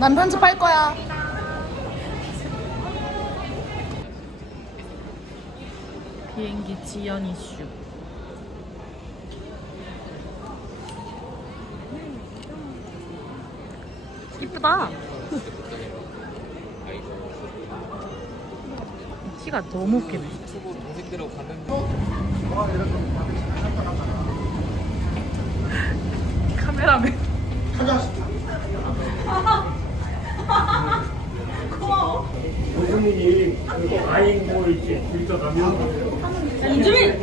난 편집할 거야. 비행기 지연 이슈. 이쁘다. 키가 너무 웃기네. 유튜브 가는 카메라맨. 교수님이 그 아잉 뭐 이렇게 글자 가면 이주민!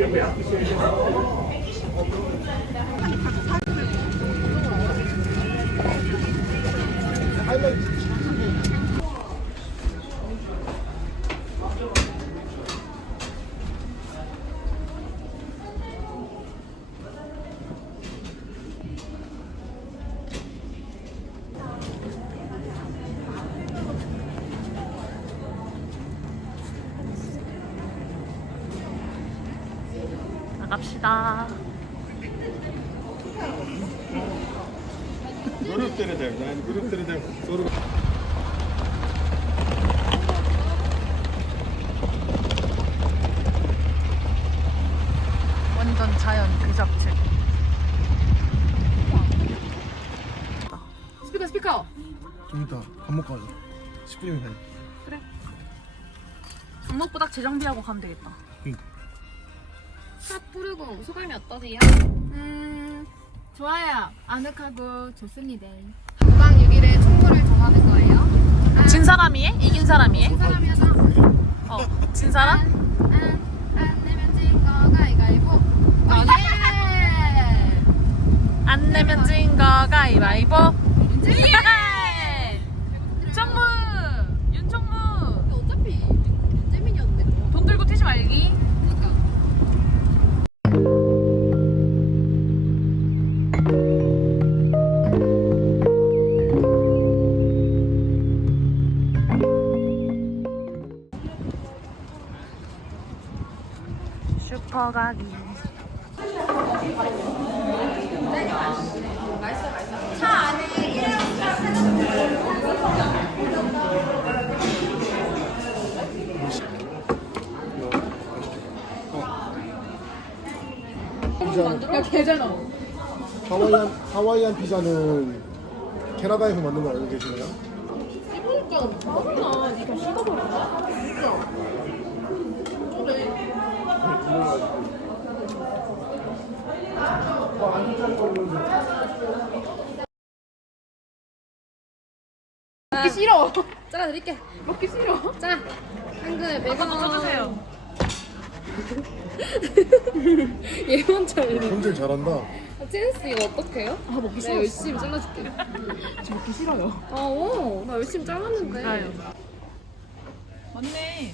나 갑시다. 그룹들에 난 그룹들에 완전 자연 그 자체. 스피커 스피커. 좀 이따 밥 먹고 가자 10분이면 돼 음악보다 재정비하고 가면 되겠다. 샷 부르고 소감이 어떠세요? 음 좋아요 아늑하고 좋습니다 건강 6일에 총무를 정하는 거예요 진 사람이 해? 이긴 사람이 해? 한 사람이 하자 어. 진 사람? 안, 안 슈퍼 가기. 피자 하와이안 하와이안 피자는 캐나다에서 만든 거 알고 계시나요? 먹기 싫어. 잘라드릴게. 먹기 싫어. 자 한근에 매건 쳐주세요. 얘만 잘해 손질 잘한다. 댄스 이거 어떡해요? 아 먹기 싫어. 열심히 잘라줄게. 저 먹기 싫어요. 아 오 나 열심히 잘랐는데. 맞네.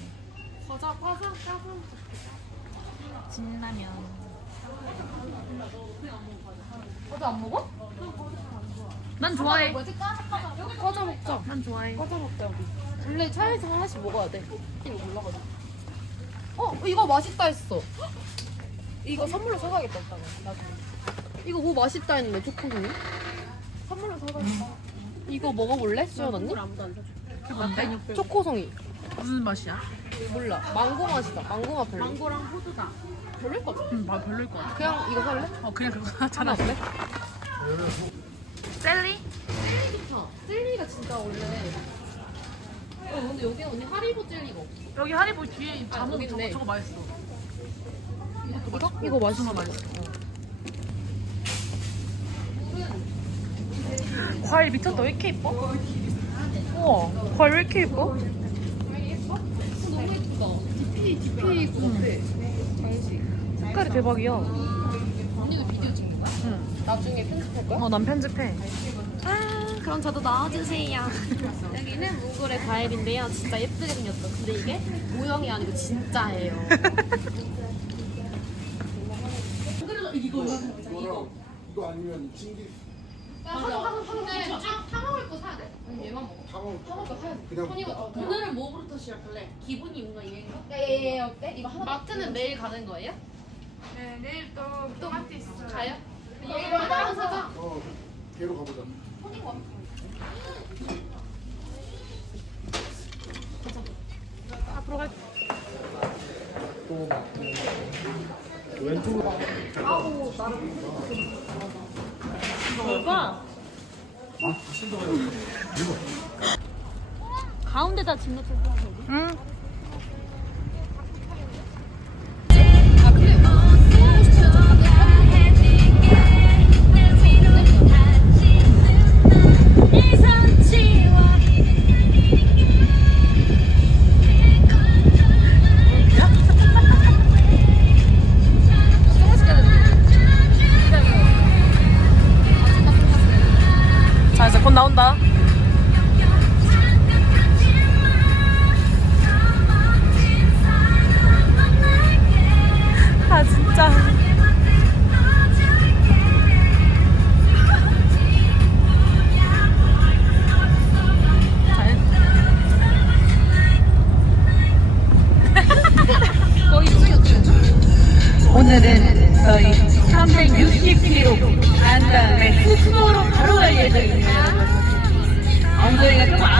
과자 과자 과자 진라면. 과자 안 먹어? 난 좋아해. 뭐지 과자 먹자 난 좋아해. 과자 먹자 우리 원래 차에서 하나씩 먹어야 돼 이거 몰라가지고 어 이거 맛있다 했어 이거 선물로 사가겠다 이따가 나중에 이거 뭐 맛있다 했는데 초코송이 선물로 사가겠다 이거 먹어볼래? 수연 언니? 아무도 안 사줘 그게 뭔데? 초코송이 무슨 맛이야? 몰라 망고 맛이다 망고 맛 별로 망고랑 호두다 별로일 것 같아 음, 맛 별로일 것 같아. 그냥 이거 살래? 어, 그냥 그거 하나 하잖아. 어때? 셀리? 좋다 젤리가 진짜 원래 어 근데 여기 언니 하리보 젤리가 없어 여기 하리보 뒤에 자몽 여기 저거, 있네. 저거 맛있어. 이거? 이거 맛있어 맛있어. 과일 미쳤다. 왜 이렇게 예뻐? 우와, 과일 왜 이렇게 예뻐? 너무 예쁘다 DP DP 있고 같아 색깔이 대박이야. 언니도 비디오 찍는 거야? 응. 나중에 편집할 거야? 어, 난 편집해. 아 그럼 저도 넣어주세요 여기는 몽골의 과일인데요 진짜 예쁘게 생겼죠 근데 이게 모형이 아니고 진짜예요 이거 아니면 징기 맞아 근데 타 먹을 거 사야 돼? 응 얘만 먹어 탕타 먹을 거 사야 돼 그냥 손이 오늘은 뭐부터 시작할래? 기분이 뭔가 이해인가? 야야야 어때? 이거 하나 마트는 매일 가는 거예요? 내일 또 또마트 있어. 가요? 얘기 어, 어 걔로 가보자. 앞으로 갈. 또 왼쪽으로 아우 나를 뭘 봐? 아, 가운데다 짐 넣자. 응.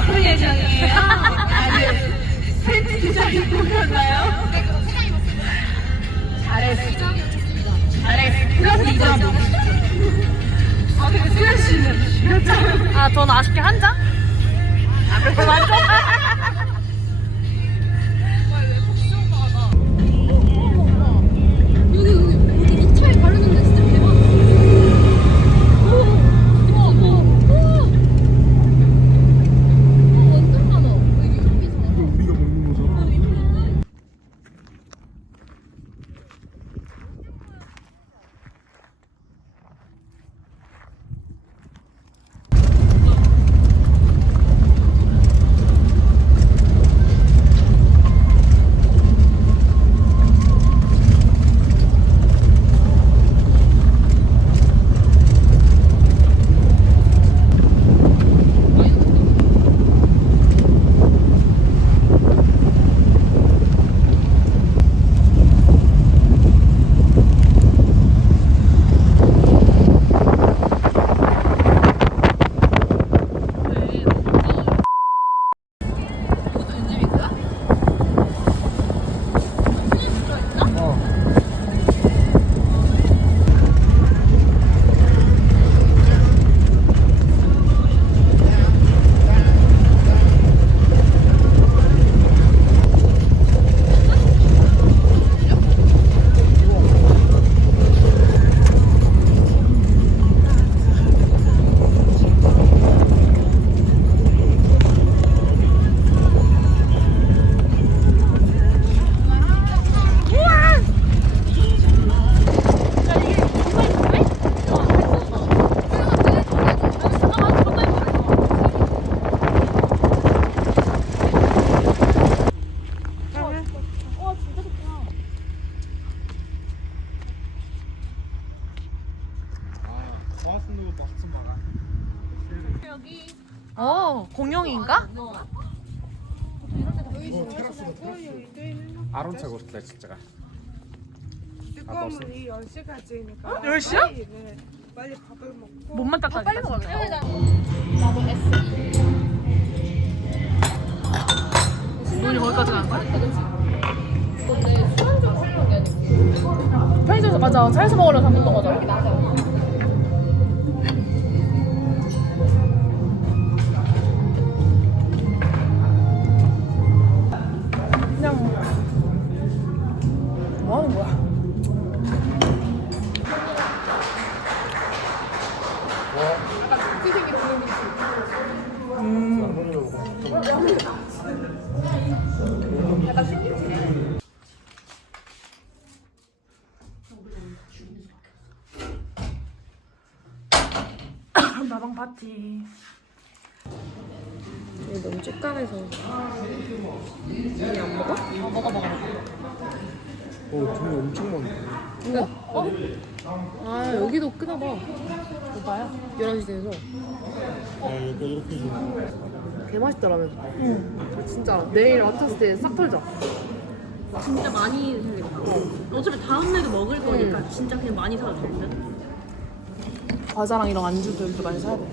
아플 예정이에요. 다들 팬티 잘 보셨나요? 잘했어. 잘했어. 플러스 2점. 아, 근데 수현 씨는 몇 점? 아, 전 아쉽게 한 장? 아, 그래 공룡인가? 어, 테라스다 테라스. 아론 차고 싶다 진짜가. 뜨거우면 이 10시까지니까 어? 10시 야? 빨리, 네. 빨리 밥을 먹고 몸만 닦아야 빨리 돼. 먹을래? 나도 S. 눈이 거기까지 가는 거야? 근데 술한잔 먹는 게 아니고. 편의점에서 맞아. 차에서 먹으려고 담는 거잖아. 나방 파티. 이거 너무 찌까매서. 어, 종류 엄청 많네. 근데 어? 아 여기도 끄나 봐. 오빠야? 11시 돼서. 아, 약간 이렇게 좀. 개 맛있더라면. 응. 진짜 내일 왔을 때 싹 털자. 진짜 많이 생겼다. 어차피 다음날도 먹을 거니까 진짜 그냥 많이 사도 될 듯. 과자랑 이런 안주들도 많이 사야 돼.